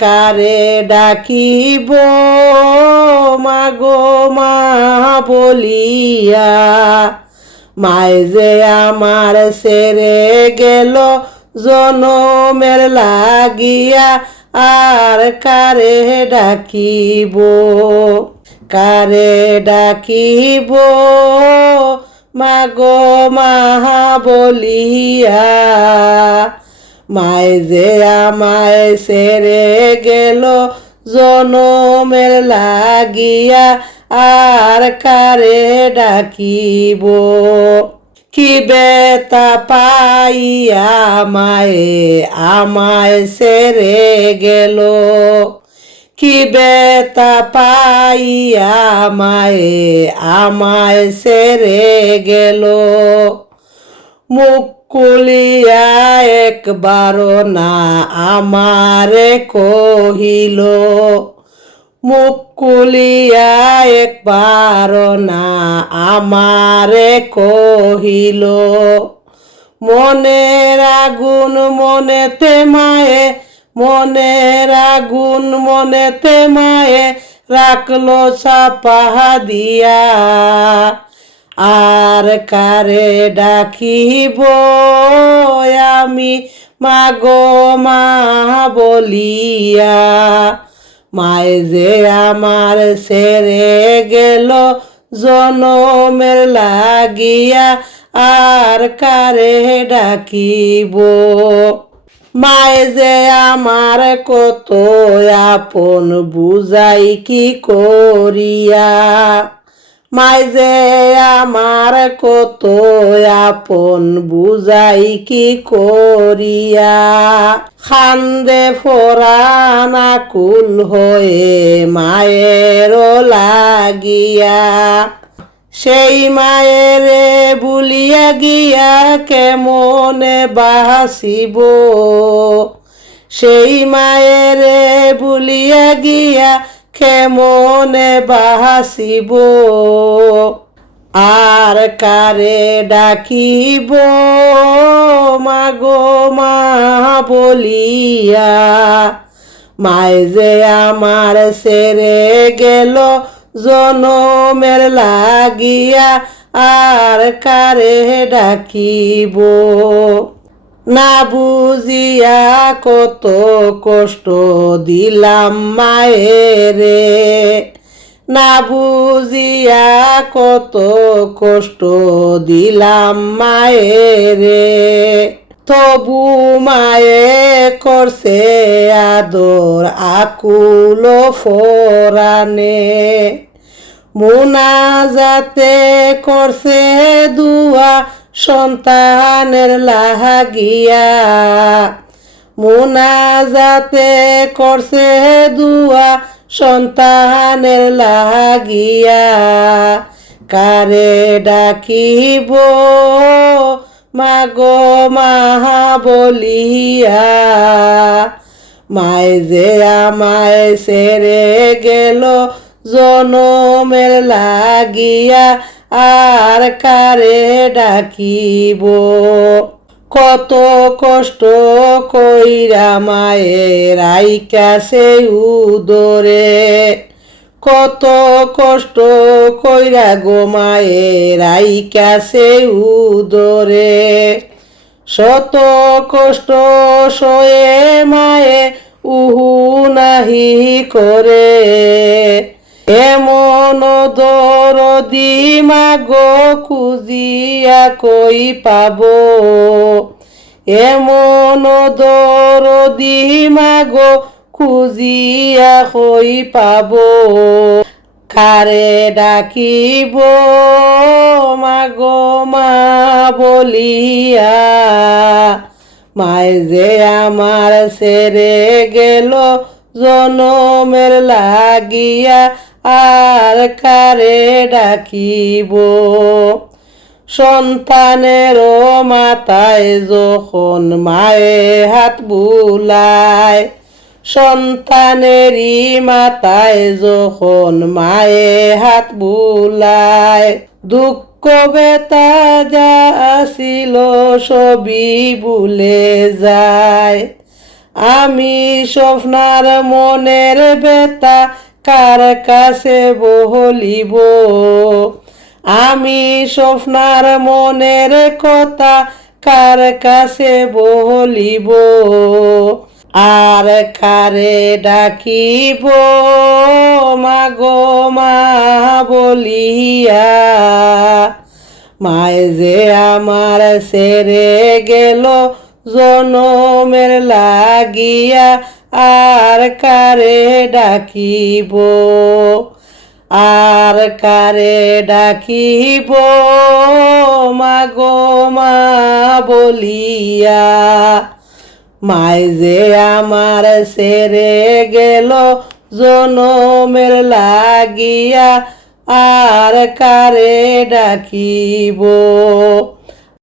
কারে ডাকিব মাগো মা বলিয়া, মায় যে আমার ছেড়ে গেল জনমের লাগিয়া, আর কারে ডাকিব, কারে ডাকিব মাগো মা বলিয়া, মায় যে আমায় ছেড়ে গেল জনমের লাগিয়া, আর কারে ডাকিব। কি বেতা পাইয়া মায়ে আমায় ছেড়ে গেল, কি বেতা পাইয়া মায়ে আমায় ছেড়ে গেল, মুখ কুলিয়া একবারও না আমারে কহিল, মুখ কুলিয়া একবারও না আমারে কহিল, মনের আগুন মনেতে মায়ে, মনের আগুন মনেতে মায়ে রাখলো চাপা দিয়া, আর কারে ডাকিব আমি মাগো মা বলিয়া, মায় যে আমার ছেড়ে গেল জনমের লাগিয়া, আর কারে ডাকিব। মায় যে আমার কত আপন বুঝাই কি করিয়া, মায় যে আমার কত আপন বুঝাই কি করিয়া, খান্দে ফোরান আকুল হয়ে মায়ের লাগিয়া, সেই মায়েরে ভুলিয়া গিয়া কেমনে বাসিব, সেই মায়েরে ভুলিয়া গিয়া কেমনে বাসিব, আর কারে ডাকিব মাগো মা বলিয়া, মায় যে আমার ছেড়ে গেল জনমের লাগিয়া, আর কারে ডাকিব। না বুঝিয়া কত কষ্ট দিলাম মায়েরে, না বুঝিয়া কত কষ্ট দিলাম মায়েরে, তবু মায়ে করছে আদর আকুল ফোরানে, মুনাজাতে করছে দুয়া সন্তানের লাগিয়া, মুনাজাতে করছে দুয়া সন্তানের লাগিয়া, কারে ডাকিব মাগো মা বলিয়া, মায় যে আমায় ছেড়ে গেল জনমের লাগিয়া, আর কারে ডাকিব। কত কষ্ট কইরা মায়ের আইকাছে উদরে, কত কষ্ট কইরা গো মায়ের আইকাছে উদরে, শত কষ্ট সয়ে মায়ে উহু নাহি করে, এমন দরদি মাগো খুঁজিয়া কই পাব, এমন দরদি মাগো খুঁজিয়া কই পাব, কারে ডাকিব মাগো মা বলিয়া, মায় যে আমার ছেড়ে গেল জনমের লাগিয়া, আর কারে ডাকিব। সন্তানেরও মাথায় যখন মায়ে হাত বুলায়, সন্তানেরই মাথায় যখন মায়ে হাত বুলায়, দুঃখ বেতা যা আসিল সবই ভুলে যায়, আমি স্বপ্নার মনের ব্যথা কার কাছে বলিব, আমি স্বপ্নার মনের কথা কার কাছে বলিব, আর কারে ডাকিব মাগো মা বলিয়া। মায় যে আমার ছেড়ে গেল জনমের লাগিয়া, আর কারে ডাকিব, আর কারে ডাকিব মাগো মা বলিয়া। মায় যে আমার ছেড়ে গেল জনমের লাগিয়া, আর কারে ডাকিব।